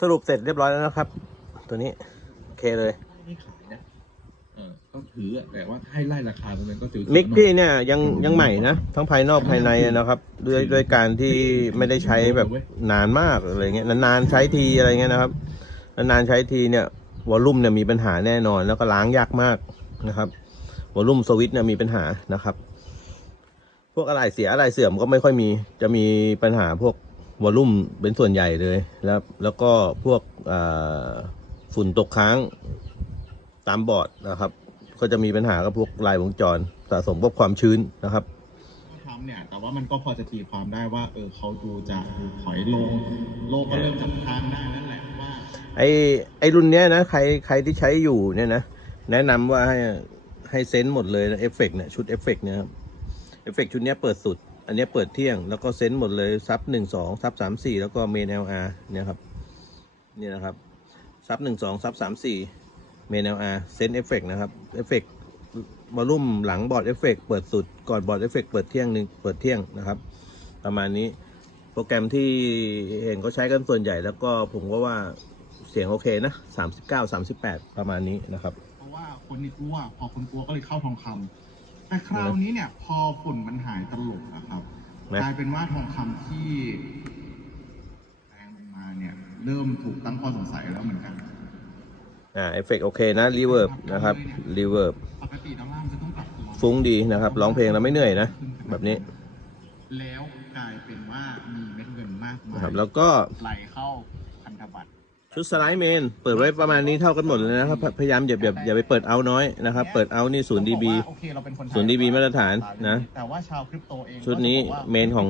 สรุปเสร็จเรียบร้อยแล้วนะครับตัวนี้โอเคเลยไม่ขายนะก็ถือแต่ว่าให้ไล่ราคาตรงนั้นก็ถือมิกพี่เนี่ยยังใหม่นะทั้งภายนอกภายในนะครับด้วยการที่ไม่ได้ใช้แบบนานมากอะไรเงี้ยนานๆใช้ทีอะไรเงี้ยนะครับนานๆใช้ทีเนี่ยวอลลุ่มเนี่ยมีปัญหาแน่นอนแล้วก็ล้างยากมากนะครับวอลลุ่มสวิตช์เนี่ยมีปัญหานะครับพวกอะไรเสียอะไรเสื่อมก็ไม่ค่อยมีจะมีปัญหาพวกวอลลุ่มเป็นส่วนใหญ่เลยแล้วก็พวกฝุ่นตกค้างตามบอร์ดนะครับก็จะมีปัญหากับพวกลายวงจรสะสมพวกความชื้นนะครับทำเนี่ยแต่ว่ามันก็พอจะตีความได้ว่าเขาดูจะถอยลงโลกก็เริ่มจับทางได้นั่นแหละว่าไอรุ่นเนี้ยนะใครที่ใช้อยู่เนี่ยนะแนะนำว่าให้เซนส์หมดเลยนะเอฟเฟกต์เนี่ยชุดเอฟเฟกต์เนี่ยครับเอฟเฟกต์ชุดนี้เปิดสุดอันนี้เปิดเที่ยงแล้วก็เซนส์หมดเลยซับ1 2ซับ3 4แล้วก็เมน LR เนี่ยครับนี่นะครับซับ1 2ซับ3 4เมน LR เซนส์เอฟเฟกต์นะครับเอฟเฟกต์วอลลุ่มหลังบอร์ดเอฟเฟกต์เปิดสุดก่อนบอร์ดเอฟเฟกต์เปิดเที่ยงนะครับประมาณนี้โปรแกรมที่เห็นเขาใช้กันส่วนใหญ่แล้วก็ผมก็ว่าเสียงโอเคนะ39 38ประมาณนี้นะครับเพราะว่าคนนี่กลัวพอคนกลัวก็เลยเข้าทองคำแต่คราวนี้เนี่ยพอฝุ่นมันหายตลบนะครับกลายเป็นว่าทองคำที่แรงลงมาเนี่ยเริ่มถูกตั้งข้อสงสัยแล้วเหมือนกันเอฟเฟกต์โอเคนะรีเวิร์บนะครับรีเวิร์บปกติดอลลาร์จะต้องปรับตัวฟุ้งดีนะครับร้องเพลงแล้วไม่เหนื่อยนะแบบนี้แล้วกลายเป็นว่ามีเม็ดเงินมากมายครับแล้วก็ไหลเข้าพันธบัตรชุดสไลด์เมนเปิดไว้ประมาณนี้เท่ากันหมดเลยนะครับพยายามอย่าไปเปิดเอาน้อยนะครับเปิดเอานี่0 dB 0 dB มาตรฐานนะแต่ว่าชาวคริปโตเองชุดนี้เมนของ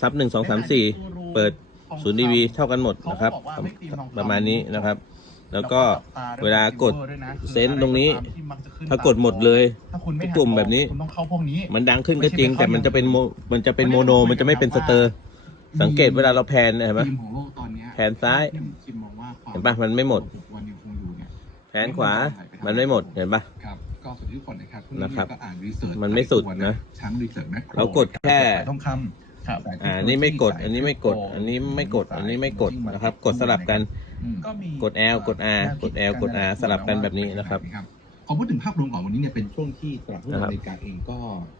ซับ1 2 3 4เปิด0 dB เท่ากันหมดนะครับประมาณนี้นะครับแล้วก็เวลากดเซนส์ตรงนี้ถ้ากดหมดเลยทุกกลุ่มแบบนี้มันดังขึ้นก็จริงแต่มันจะเป็นโมโนมันจะไม่เป็นสเตอร์สังเกตเวลาเราแพนเห็นไหมแพนซ้ายเห็นปะมันไม่หมดแพนขวามันไม่หมดเห็นปะนะครับมันไม่สุดนะเรากดแค่นี่ไม่กดอันนี้ไม่กดอันนี้ไม่กดอันนี้ไม่กดนะครับกดสลับกันกด L กด R กด L กด R สลับกันแบบนี้นะครับพอพูดถึงภาพรวมของวันนี้เนี่ยเป็นช่วงที่ตลาดหุ้นอเมริกาเองก็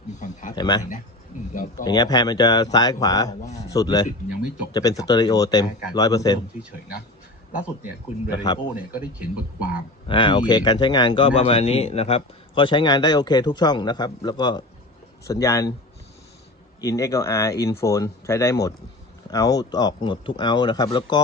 มีความท้าทายนะอย่างเงี้ยแพนมันจะซ้ายขวาสุดเลยจะเป็นสเตอริโอเต็ม 100%เฉยๆนะล่าสุดเนี่ยคุณเรโอเนี่ยก็ได้เขียนบทความโอเคการใช้งานก็ประมาณนี้นะครับก็ใช้งานได้โอเคทุกช่องนะครับแล้วก็สัญญาณ in XLR in phone ใช้ได้หมดเอาออกหมดทุกเอานะครับแล้วก็